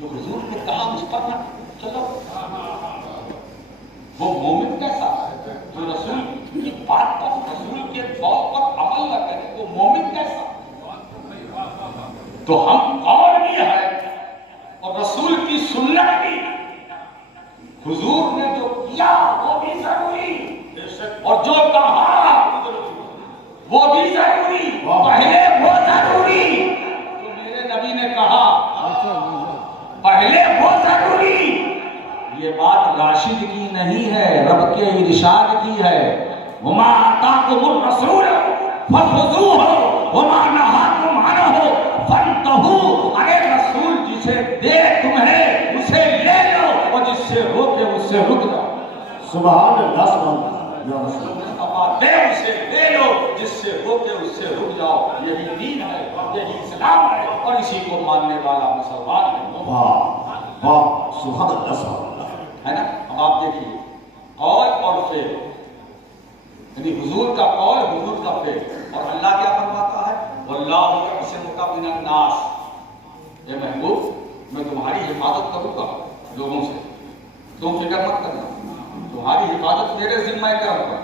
جو حضور نے کہا اس پر نہ چلو، وہ مومن کیسا جو رسول کی بات پر، رسول کے قول پر عمل نہ کرے، وہ مومن کیسا؟ تو ہم قول بھی ہے اور رسول کی سنت بھی، حضور نے جو کیا وہ بھی ضروری اور جو کہا وہ بھی ضروری، پہلے وہ ضروری جو میرے نبی نے کہا، پہلے وہ ضروری۔ یہ بات راشد کی نہیں ہے، رب کے ارشاد کی ہے۔ وما آتاکم الرسول فخذوہ وما نہاکم عنہ فانتہوا۔ ارے رسول جسے دے تمہیں اسے لے لو، اور جس سے روکے اس سے رک جاؤ۔ سبحان اللہ سبحان اللہ یا رسول اللہ۔ دے اسے لے لو، جس سے روکے اس سے رک جاؤ۔ یہی دین ہے، یہی اسلام ہے، اور اسی کو ماننے والا مسلمان ہے۔ واہ واہ سبحان اللہ سبحان اللہ، ہے نا؟ اب آپ دیکھیے قول اور فعل، یعنی حضور کا قول، حضور کا فعل، اور اللہ کیا فرماتا ہے؟ واللہ یعصمک من الناس۔ اے محبوب میں تمہاری حفاظت کروں گا لوگوں سے، تم فکر مت کرنا، تمہاری حفاظت میرے ذمہ کروں گا۔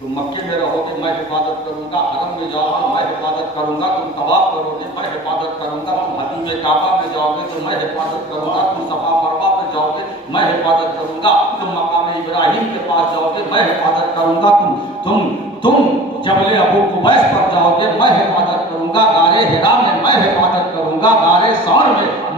تم مکے میں رہو گے میں حفاظت کروں گا، حرم میں جاؤ گے میں حفاظت کروں گا، تم طواف کرو گے میں حفاظت کروں گا، تم حدیقہ کعبہ میں جاؤ گے تو میں حفاظت کروں گا، تم صفا مروہ پہ جاؤ گے میں حفاظت کروں گا، تم مقام ابراہیم کے پاس جاؤ گے میں حفاظت کروں گا، تم جبل ابو قبیس پر جاؤ گے میں حفاظت کروں گا، غار حرا میں میں حفاظت کروں گا، غار ثور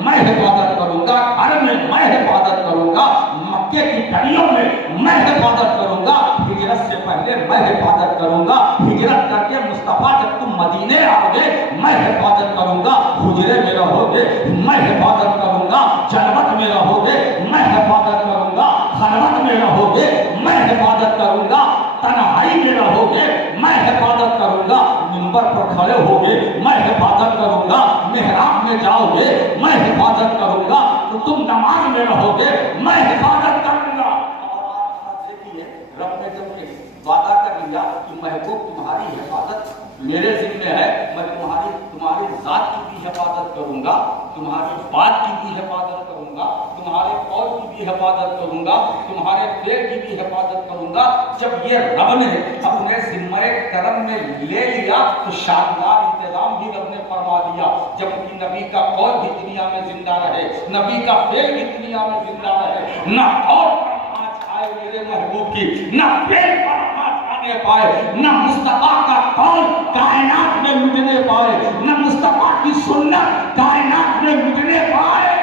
میں حفاظت کروں گا، حرم میں میں حفاظت کروں گا، مکے کی گلیوں میں حفاظت کروں گا، ہجرت سے پہلے میں حفاظت کروں گا، ہجرت کر کے مصطفیٰ جب تم مدینے آؤ گے میں حفاظت کروں گا، حجرے میں رہو گے میں حفاظت کروں گا، جلوت میں رہو گے میں حفاظت کروں گا، خلوت میں رہو گے میں حفاظت کروں گا، تنہائی میں رہو گے میں حفاظت کروں گا، منبر پر کھڑے ہوگے میں حفاظت کروں گا، محراب میں جاؤ گے میں حفاظت کروں گا، تو تم نماز میں رہو گے میں حفاظت کروں گا۔ دیکھیے رب نے جب وعدہ کر لیا کہ محبوب تمہاری حفاظت میرے ذمہ ہے، میں تمہاری ذات کی بھی حفاظت کروں گا، تمہاری بات کی بھی حفاظت کروں گا، تمہارے قول کی بھی حفاظت کروں گا، تمہارے فعل کی بھی حفاظت کروں گا۔ جب یہ رب نے اپنے ذمہ کرم میں لے لیا تو شاندار انتظام بھی رب نے فرما دیا، جب کہ نبی کا قول بھی دنیا میں زندہ رہے، نبی کا فعل بھی دنیا میں زندہ رہے، نہ قول پر آنچ آئے میرے محبوب کی، نہ فعل پر پائے، نہ مصطفیٰ کا قول کائنات میں مٹنے پائے، نہ مصطفیٰ کی سنت کائنات میں مٹنے پائے۔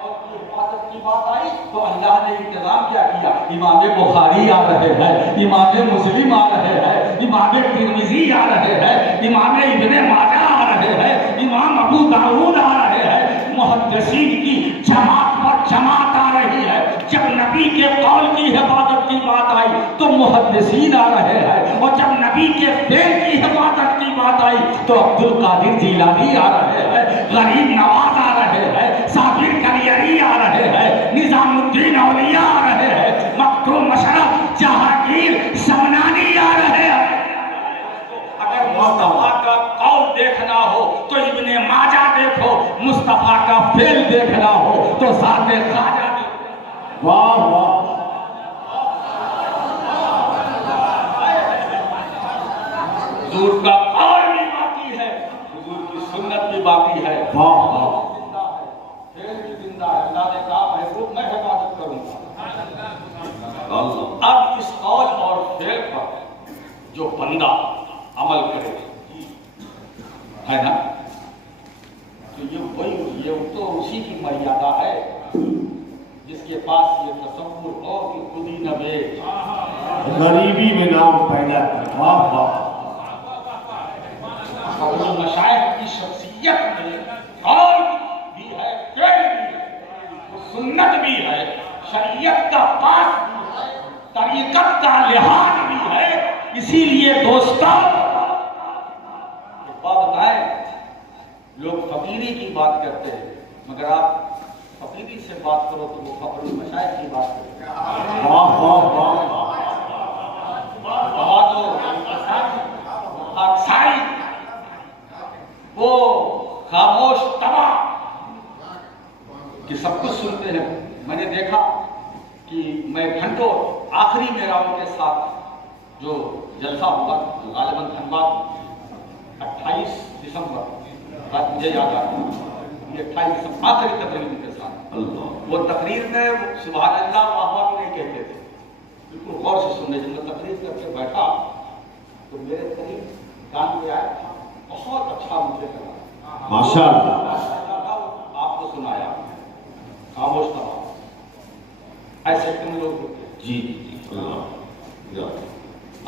اور کی حفاظت کی بات آئی تو اللہ نے انتظام کیا کیا؟ امام بخاری آ رہے ہیں، امام مسلم آ رہے ہیں، امام ترمذی آ رہے ہیں، امام ابن ماجہ آ رہے ہیں، امام ابو داؤد آ رہے ہیں، محدثین کی جماعت پر جماعت آ رہی ہے۔ جب نبی کے قول کی حفاظت کی بات آئی تو محدثین آ رہے ہیں، اور جب نبی کے فعل کی حفاظت کی بات آئی تو عبد القادر جیلانی آ رہے ہیں، غریب نواز آ رہے ہیں، صابر کلیری آ رہے ہیں، نظام الدین اولیاء آ رہے ہیں، مکتوم مشرف جہانگیر سمنانی آ رہے ہیں۔ اگر مصطفیٰ کا قول دیکھنا ہو تو ابن ماجہ دیکھو، مصطفیٰ کا فعل دیکھنا ہو تو ذات خواجہ دیکھو۔ واہ واہ حضور کا قول بھی باقی ہے، حضور کی سنت بھی باقی ہے، واہ واہ زندہ ہے، فعل بھی زندہ ہے۔ اللہ نے کہا محبوب میں حفاظت کروں گا۔ اب اس قول اور فعل پر جو بندہ عمل کرے ہے نا، تو یہ تو اسی کی مریادہ ہے جس کے پاس یہ تصور ہو کہ خود ہی نہ بیچ، غریبی میں نام پیدا کر۔ واہ واہ مشائخ کی شخصیت میں قول بھی ہے، فعل بھی ہے، سنت بھی ہے، شریعت کا پاس بھی ہے، طریقت کا لحاظ بھی ہے۔ اسی لیے دوستوں ایک بات بتائیں، لوگ فقیری کی بات کرتے ہیں، مگر آپ فقیری سے بات کرو تو وہ فقر مشائخ کی بات کرتے ہیں۔ واہ واہ واہ وہ खामोश तमाम कि सब कुछ सुनते हैं। मैंने देखा कि मैं घंटों आखिरी मेरा उनके साथ जो जलसा हुआ गालिबन धनबाद 28 दिसंबर रात मुझे याद आता है, 28 दिसंबर आखिरी तकरीर उनके साथ। वो तकरीर में सुभान अल्लाह वाह नहीं कहते थे, बिल्कुल गौर से सुनने। जब मैं तकरीर करके बैठा तो मेरे करीब कान में आया था, बहुत अच्छा मुझे लगा, माशाअल्लाह। आपको सुनाया खामोश तमाम। ऐसे तुम लोग जी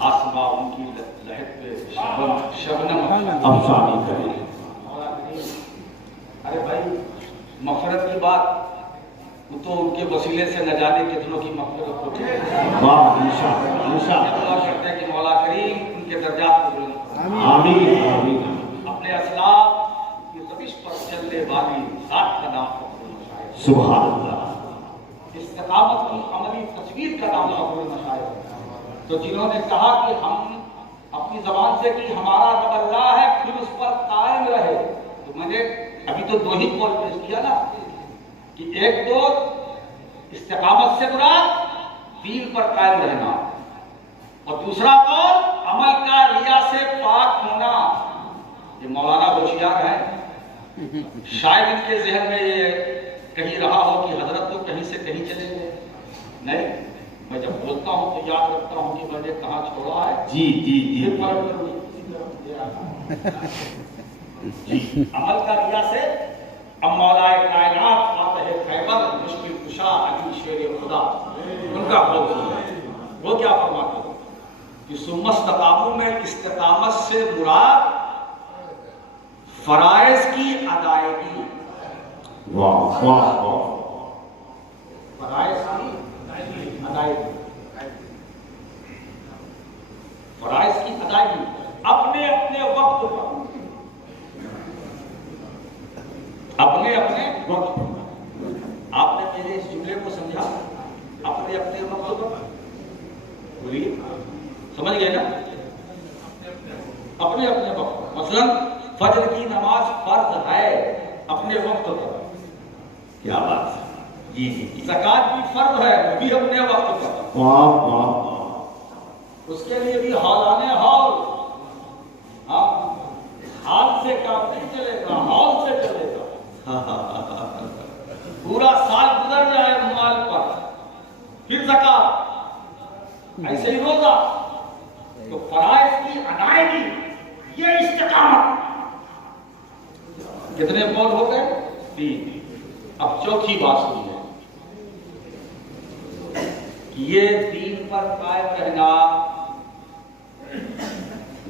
आसमां उनकी लहर पे शबनम अफसानी करें। अरे भाई मफरत की बात, वो तो उनके वसीले से न जाने कितनों की मफरत होती है। वाह इंशाअल्लाह इंशाअल्लाह। दुआ करते हैं कि मौला करीम उनके दर्जात को बुलंद करे। आमीन आमीन। अपने असलाफ की रविश पर चलने वाली जात का नाम सुभान अल्लाह। इस्तिकामत की अमली तस्वीर का नाम फखरुल मशाइख। तो जिन्होंने कहा कि हम अपनी जबान से कि हमारा रब अल्लाह है, फिर उस पर कायम रहे, तो मैंने अभी तो दो ही कौल पेश किया ना कि एक तो इस्तिकामत से मुराद दीन पर कायम रहना, और दूसरा कौल अमल का रिया से पाक होना। ये मौलाना होशियार है, शायद इनके जहन में ये कहीं रहा हो कि हजरत तो कहीं से कहीं चले गए। नहीं, मैं जब बोलता हूं तो याद रखता हूं कि मैंने कहां छोड़ा है। जी जी जी जी। अमल का रिया से मौलाए कायनात फातह खैबर मुश्किल कुशा अली शेर खुदा, उनका कौल सुनिए। वो क्या फरमाते हैं कि सुम्मस्तकामू में इस्तिकामत से मुराद फराइज की अदायगी। वाह वाह वाह। फराइज की अदायगी, फराइज की अदायगी अपने अपने वक्त पर, अपने अपने वक्त पर। आपने मेरे इस जुमले को समझा? अपने अपने वक्त पर, बोलिए, समझ गए ना? अपने अपने वक्त पर। मसलन फजर की नमाज फर्ज है अपने वक्त पर। क्या बात है जी जी। ज़कात भी फर्ज है, वो भी अपने वक्त पर। वाह वाह। उसके लिए भी हौलाने हौल, हाँ, हाल से काम नहीं चलेगा, हौल से चलेगा। पूरा साल गुजर जाए माल पर, फिर ज़कात, ऐसे ही रोजा। तो फराइज की अदायगी, ये इस्तिकामत। कितने कौल हो गए? 3। अब चौथी बात सुनिए कि ये दीन पर कायम रहना,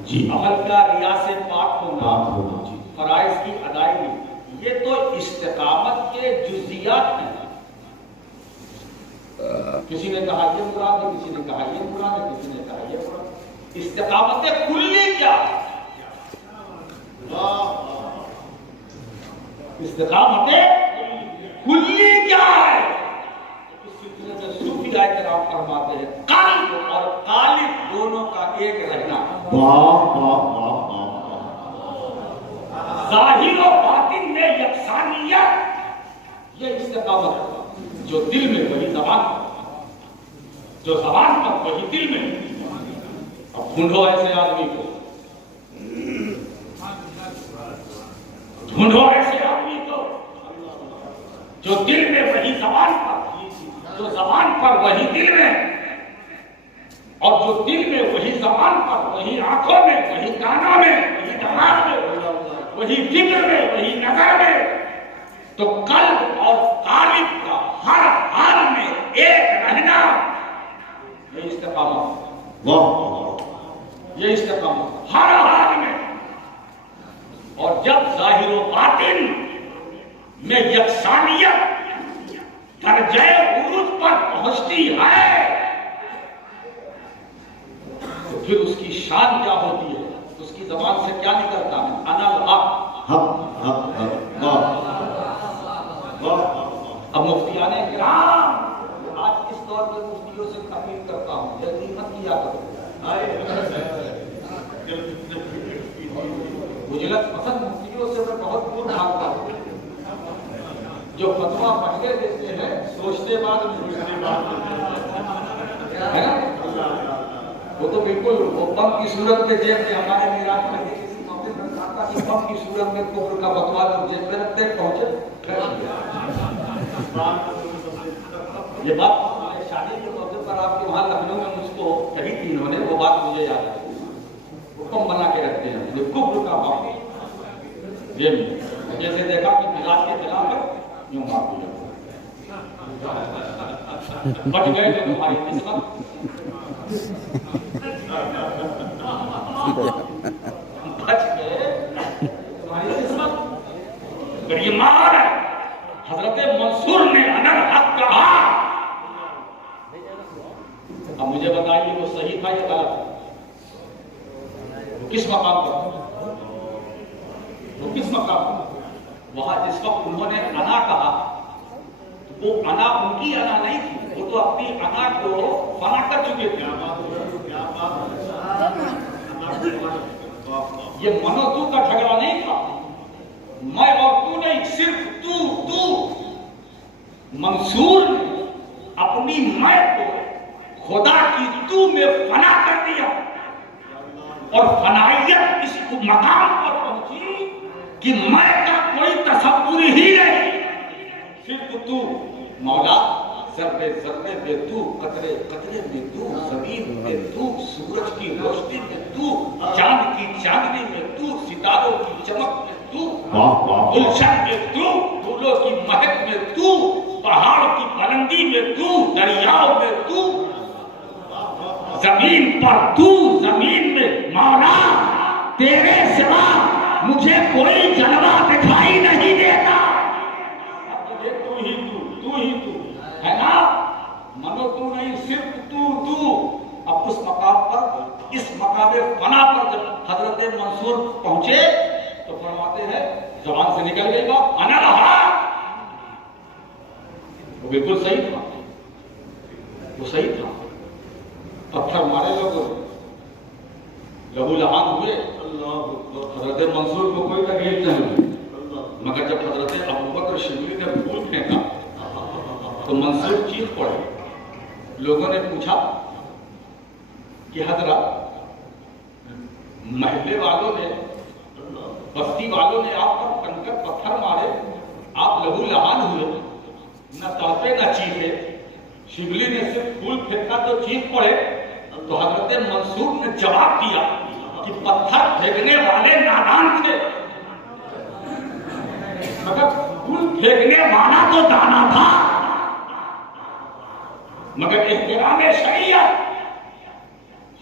जी, अमल का रिया से पाक होना, जी, फराइज की अदायगी, ये तो इस्तिकामत के जुज़ियात हैं। किसी ने कहा ये मुराद है, किसी ने कहा ये मुराद है, किसी ने कहा ये मुराद। इस्तिकामत कुल्ली क्या है? इस्तिकामत कुल्ली क्या है? इस सिलसिले में सूफी आयत फरमाते हैं कल्ब और कालिब दोनों का एक रहना। वाह वाह वाह। ज़ाहिर और बातिन में यकसानियत, ये इस्तिकामत है। जो दिल में वही ज़बान पर, जो ज़बान पर वही दिल में। अब ढूंढो ऐसे आदमी को, ढूंढो ऐसे आदमी को जो दिल में वही ज़बान पर, जो ज़बान पर वही दिल में, और जो दिल में वही ज़बान पर, वही आंखों में, वही कानों में, वही दिमाग में, वही फिक्र में, वही नजर में। तो कल्ब और कालिब का हर हाल में एक रहना, ये इस्तिकामत। वाह, ये इस्तिकामत हर हाल में। और जब ज़ाहिर व बातिन में यकसानियत दर्जे उरूज पर पहुंचती है, तो फिर उसकी शान क्या होती है? उसकी ज़बान से क्या निकलता है? अनल हक। अब मुफ्तियाने किराम, आज इस दौर के मुफ्तियों से अपील करता हूं, जल्दी मत किया करो। मुझे पसंद मुफ्तियों से मैं बहुत दूर भाग जो फतवा पहले देते हैं सोचते बाद में है ना, वो तो बिल्कुल वो बम की सूरत में जेब में हमारे मिराज में किसी मौके पर आता कि बम की सूरत में कुफ्र का फतवा जो जेब में रखते पहुंचे। ये बात शादी के मौके पर आपके वहां लखनऊ में मुझको कही थी इन्होंने, वो बात मुझे याद है। वो बम बना के रखते हैं ये कुफ्र का बम जेब में, जैसे देखा कि मिराज के खिलाफ है यूं मार दिया, बच गए जो तुम्हारी किस्मत। बच गए तुम्हारी किस्मत। गरिमार हजरत मंसूर ने अनर हक कहा। अब मुझे बताइए वो सही था या गलत? वो किस मकाम पर? वो किस मकाम पर? वहां जिस वक्त उन्होंने अना कहा तो वो अना उनकी अना नहीं थी, वो तो अपनी अना को फना कर चुके थे। ये मनो तू का झगड़ा नहीं था, मैं और तू नहीं, सिर्फ तू। मंसूर ने अपनी मैं को खुदा की तू में फना कर दिया और फनाइयत इस मकाम पर पहुंची कि मैं का कोई तसव्वुर ही नहीं, सिर्फ तू मौला। ज़र्रे ज़र्रे में तू, कतरे कतरे में तू, ज़मीन में तू, सूरज की रोशनी में तू, चांद की चांदनी में तू, सितारों की चमक में तू, गुलशन में तू, फूलों की महक में तू, पहाड़ की बुलंदी में तू, दरियाओं में तू, जमीन पर तू, जमीन में मौला। तेरे सिवा मुझे कोई जलवा दिखाई नहीं देता। तू ही तू है ना, मनो तू नहीं, सिर्फ तू। अब उस मकाम पर, इस मकाम फना पर जब हजरत मंसूर पहुंचे तो फरमाते हैं, जबान से निकल गई बात अना रहा। वो बिल्कुल सही था, वो सही था। पत्थर मारे लोगों, लहू लहान हुए, हजरत मंसूर को कोई तकलीफ नहीं हुई, मगर जब हजरत अबू बकर शिबली ने फूल फेंका तो मंसूर चीख पड़े। लोगों ने पूछा कि हजरत, महल्ले वालों ने, बस्ती वालों ने आप पर कंकर पत्थर मारे, आप लहू लहान हुए, न तड़पे न चीखे, शिबली ने सिर्फ फूल फेंका तो चीख पड़े। तो हजरत मंसूर ने जवाब दिया कि पत्थर फेंकने वाले नादान थे, मगर फूल फेंकने वाला तो दाना था। मगर एहतराम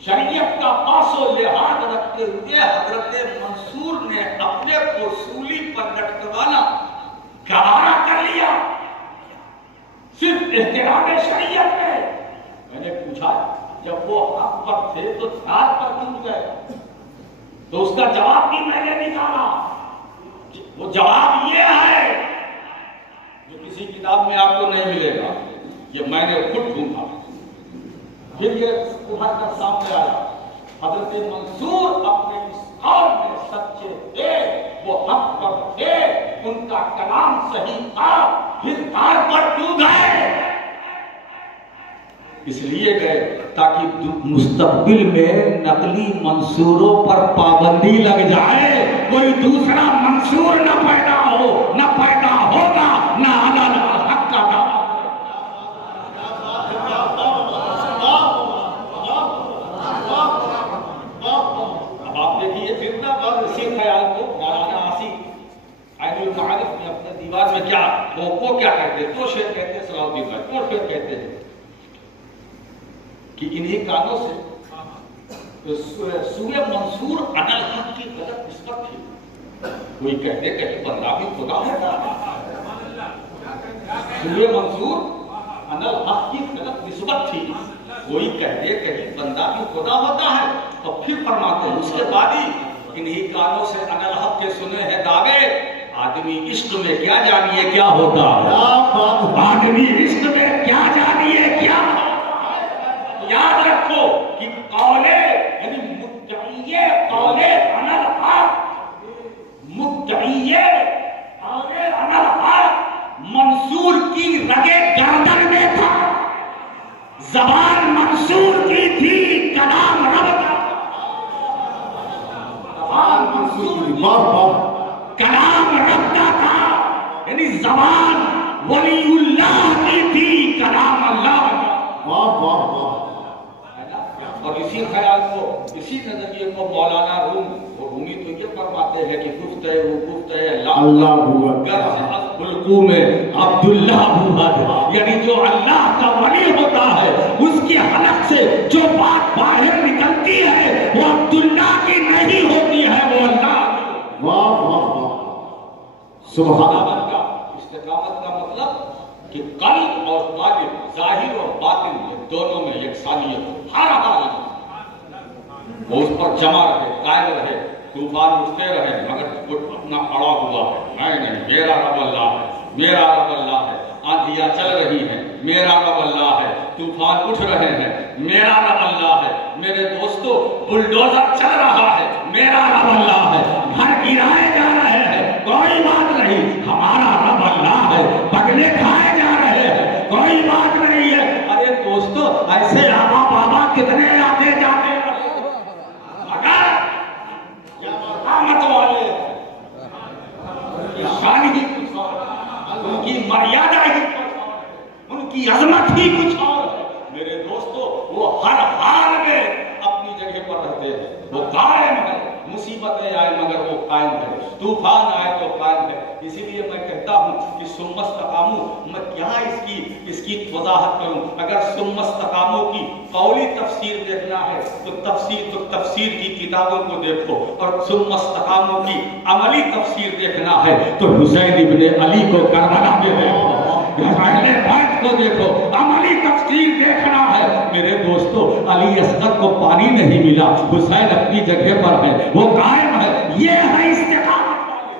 शरीयत का पासो लिहाज रखते हुए हजरत मंसूर ने अपने को सूली पर लटकवाना गवारा कर लिया, सिर्फ एहतराम शरीयत में। मैंने पूछा, जब वो हक पर थे तो धार पर क्यों गए? तो उसका जवाब भी मैंने निकाला। वो जवाब ये है जो किसी किताब में आपको नहीं मिलेगा, ये मैंने खुद ढूंढा। फिर ये उभर कर सामने आया, हजरत मंसूर अपने इस कौम में सच्चे थे, वो हक पर थे, उनका कलाम सही था, फिर धार पर क्यों गए? इसलिए गए ताकि मुस्तकबिल में नकली मंसूरों पर पाबंदी लग जाए, कोई दूसरा मंसूर न पैदा हो, न पैदा होगा, न अलग हक का दावा। अब आप देखिए फिर ना इसी ख्याल को मौलाना आसिफ आइनुल मारिफ में अपने दीवार में क्या वो क्या कहते हैं, तो शेर कहते हैं, सलाउद्दीन भाई तो शेर कहते हैं कि इन्हीं कानों से सूर्य मंसूर अनल हक की गलत निस्बत थी। कोई कहते कहीं बंदा भी खुदा होता है, सूर्य मंसूर अनल हक की गलत निस्बत थी, कोई कहते कहीं बंदा भी खुदा होता है। तो फिर फरमाते हैं उसके बाद ही इन्हीं कानों से अनल हक के सुने हैं दावे, आदमी इश्क में क्या जानिए क्या होता है, आदमी इश्क में क्या जानिए क्या। याद रखो कि कौले यानी मुद्दईये कौले अनल हक, मुद्दईये कौले अनल हक کی رگے گردن میں تھا، زبان منصور کی تھی، کلام رب کا زبان منصور کی، کلام رب کا تھا، یعنی زبان ولی اللہ کی تھی، کلام اللہ کا۔ اور اسی خیال کو، اسی نظریے کو مولانا رومی تو یہ فرماتے ہیں کہ اللہ میں عبداللہ محمد، یعنی جو اللہ کا ولی ہوتا ہے اس کی حلق سے جو بات باہر نکلتی ہے وہ عبداللہ کی نہیں ہوتی ہے، وہ اللہ کی۔ واہ واہ واہ، سبحان استقامت کا مطلب کہ قلب اور باطن، ظاہر اور باطن میں دونوں میں یکسانیت، ہر حال میں وہ اس پر جمع رہے، قائم رہے، طوفان اٹھتے رہے مگر اپنا اڑا ہوا ہے، نہیں میرا رب اللہ ہے، میرا رب اللہ ہے، آندھیاں چل رہی ہیں، میرا رب اللہ ہے، طوفان اٹھ رہے ہیں، میرا رب اللہ ہے، میرے دوستو بلڈوزر چل رہا ہے، میرا رب اللہ ہے، گھر گرائے جا رہے ہیں، کوئی بات نہیں، ہمارا رب اللہ ہے، بگلے کھائے جا رہے ہیں، کوئی بات نہیں ہے۔ ارے دوستو ایسے آبا بابا کتنے آتے جاتے ہیں، مگر استقامت والے ان کی شان ہی کچھ اور، ان کی مریادہ ہی کچھ اور، ان کی عظمت ہی کچھ اور ہے۔ میرے دوستو وہ ہر حال میں اپنی جگہ پر رہتے ہیں، وہ قائم ہے، مصیبتیں آئے مگر وہ قائم ہے، طوفان آئے تو قائم ہے۔ اسی لیے میں کہتا ہوں کہ ثم استقاموا، میں کیا اس کی وضاحت کروں، اگر ثم استقاموا کی قولی تفسیر دیکھنا ہے تو تفسیر کی کتابوں کو دیکھو، اور ثم استقاموا کی عملی تفسیر دیکھنا ہے تو حسین ابن علی کو کربلا میں دیکھو، اہل بیت کو دیکھو، عملی تفسیر دیکھنا ہے۔ میرے دوستو علی اصغر کو پانی نہیں ملا، حسین اپنی جگہ پر ہے، وہ قائم ہے، یہ ہے استقامت والے،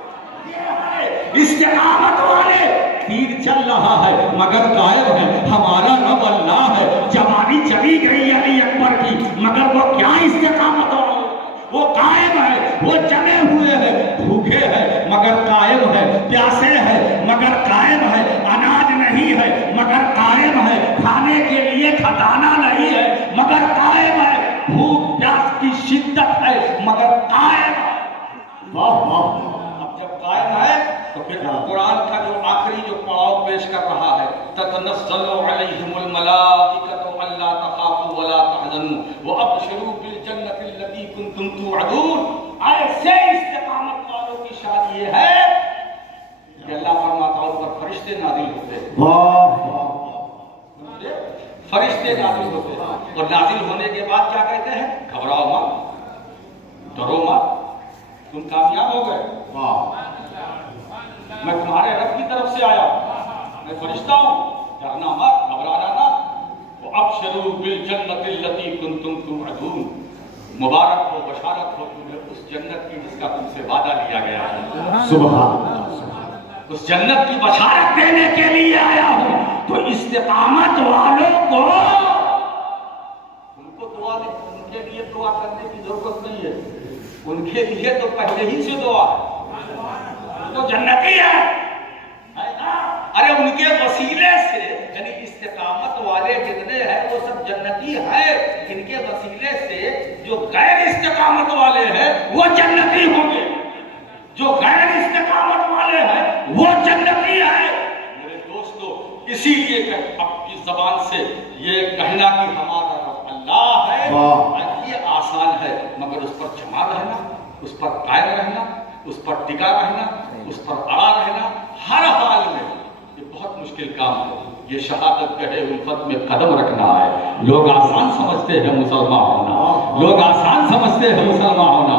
یہ ہے استقامت والے۔ تیر چل رہا ہے مگر قائم ہے، ہمارا رب اللہ ہے، جوانی چلی گئی علی اکبر کی مگر وہ کیا استقامت والے، وہ قائم ہے، وہ جمے ہوئے ہیں، بھوکے ہیں مگر قائم ہے، پیاسے ہیں مگر قائم ہے، اناج نہیں ہے مگر قائم ہے، کھانے کے لیے کھٹانا نہیں ہے مگر قائم ہے، بھوک پیاس کی شدت ہے مگر قائم ہے۔ واہ واہ، اب جب قائم ہے تو پھر قرآن کا جو آخری جو پڑاؤ پیش کر رہا ہے، تتنزل علیہم الملائکۃ الا تخافوا ولا تحزنوا وابشروا بالجنۃ التي کنتم توعدون۔ ایسے استقامت والوں کی شان یہ ہے کہ اللہ فرماتا ہے اوپر فرشتے نازل ہوتے ہیں، واہ واہ، فرشتے نازل ہوتے ہیں، اور نازل ہونے کے بعد کیا کہتے ہیں؟ گھبراؤ مت، ڈرو مت، تم کامیاب ہو گئے، میں تمہارے رب کی طرف سے آیا ہوں، میں فرشتہ ہوں، ڈرنا مت، گھبرانا نہ۔ وَأَبْشِرُوا بِالْجَنَّةِ الَّتِي كُنتُمْ تُوعَدُونَ، مبارک ہو، بشارت ہو تمہیں اس جنت کی جس کا تم سے وعدہ لیا گیا ہے، سبحان، اس جنت کی بشارت دینے کے لیے آیا ہوں۔ تو استقامت والوں کو ان کے لیے دعا کرنے کی ضرورت نہیں ہے، ان کے لیے تو پہلے ہی سے دعا ہے، تو جنتی ہے۔ ارے ان کے وسیلے سے، یعنی استقامت والے جتنے ہیں وہ سب جنتی ہیں، ان کے وسیلے سے جو غیر استقامت والے ہیں وہ جنتی ہوں گے، جو غیر استقامت والے ہیں وہ جنتی ہیں۔ میرے دوستو اسی لیے اپنی زبان سے یہ کہنا کہ ہمارا رب اللہ ہے، یہ آسان ہے، مگر اس پر جمع رہنا، اس پر قائم رہنا، اس پر ٹکا رہنا، اس پر اڑا رہنا ہر حال میں، یہ بہت مشکل کام ہے۔ یہ شہادت کہے الفت میں قدم رکھنا ہے۔ لوگ آسان سمجھتے ہیں مسلمان ہونا، لوگ آسان سمجھتے ہیں مسلمان ہونا،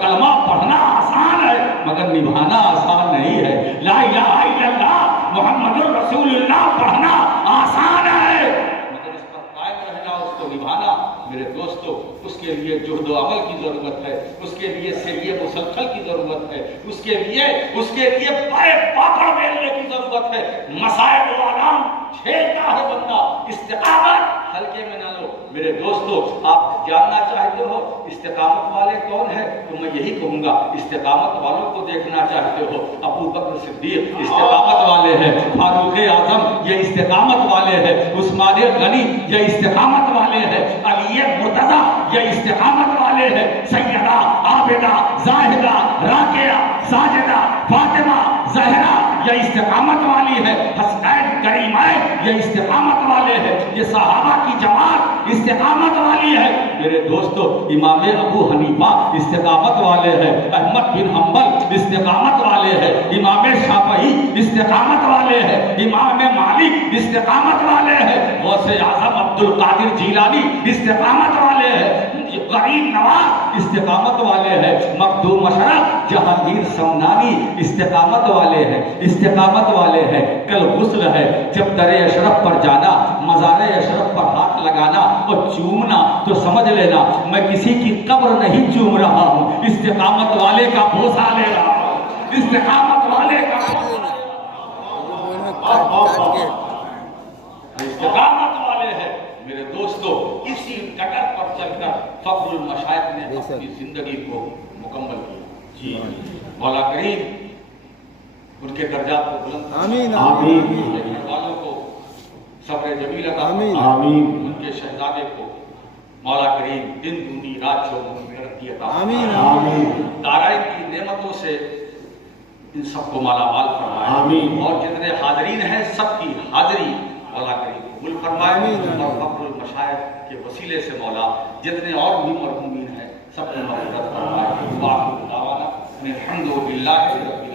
کلمہ پڑھنا آسان ہے مگر نبھانا آسان نہیں ہے۔ لا الہ الا اللہ محمد الرسول اللہ پڑھنا آسان ہے مگر اس پر قائم رہنا، اس کو نبھانا، میرے دوستو اس کے لیے جہد و عمل کی ضرورت ہے، اس کے لیے سریے مسلسل کی ضرورت ہے، اس کے لیے پائے پاپڑ بیلنے کی ضرورت ہے۔ مسائل و علام छेड़ता है बंदा, इस्तिकामत हल्के में ना लो। मेरे दोस्तों, आप जानना चाहते हो इस्तिकामत वाले कौन है, तो मैं यही कहूंगा, इस्तिकामत वालों को देखना चाहते हो, अबू बकर सिद्दीक इस्तिकामत वाले हैं, फारूक आजम ये इस्तिकामत वाले हैं, उस्मान गनी ये इस्तिकामत वाले हैं, अली मुर्तजा ये इस्तिकामत वाले हैं, सैयदा आबिदा जाहिदा राकिया साजिदा फातिमा जहरा ये इस्तिकामत वाली है, हसनैन करीमैन ये इस्तिकामत वाले हैं, ये सहाबा की जमात इस्तिकामत वाली है। मेरे दोस्तों, इमाम अबू हनीफा इस्तिकामत वाले हैं, अहमद बिन हम्बल इस्तिकामत वाले हैं, इमाम शाफई इस्तिकामत वाले हैं, इमाम मालिक इस्तिकामत वाले हैं, गौसे आजम अब्दुल कादिर जीलानी इस्तिकामत वाले हैं, गरीब नवाज इस्तिकामत वाले हैं, मखदूम मशरफ जहांगीर समनानी इस्तिकामत वाले हैं, इस्तिकामत वाले हैं। कल गुस्ल है, जब दरे अशरफ पर जाना, मज़ारे अशरफ पर हाथ लगाना और चूमना, तो समझ लेना मैं किसी की कब्र नहीं चूम रहा हूँ, इस्तिकामत वाले का बोसा ले रहा हूँ, इस्तिकामत वाले का इस्तिकामत वाले हैं। मेरे दोस्तों, इसी डगर पर चलकर फखरुल मशाइख ने अपनी जिंदगी को मुकम्मल किया। जी मौला करीम उनके दर्जात को बुलंद आमीन आमीन, घर वालों को सब्र जमील अता आमीन आमीन, उनके शहजादे को मौला करीम दिन दूनी रात चौगुनी तरक्की अता आमीन आमीन, दाराइन की नेमतों से इन सबको मालामाल फरमाए, आमीन। और जितने हाज़रीन हैं सबकी हाज़री मौला करीम कबूल फरमाए, और फखरुल मशाइख के वसीले से मौला जितने और भी मरहूमीन हैं सबको मग़फ़िरत फरमाए। वाक़िअ दावाना अनिल हम्दुलिल्लाहि रब्बिल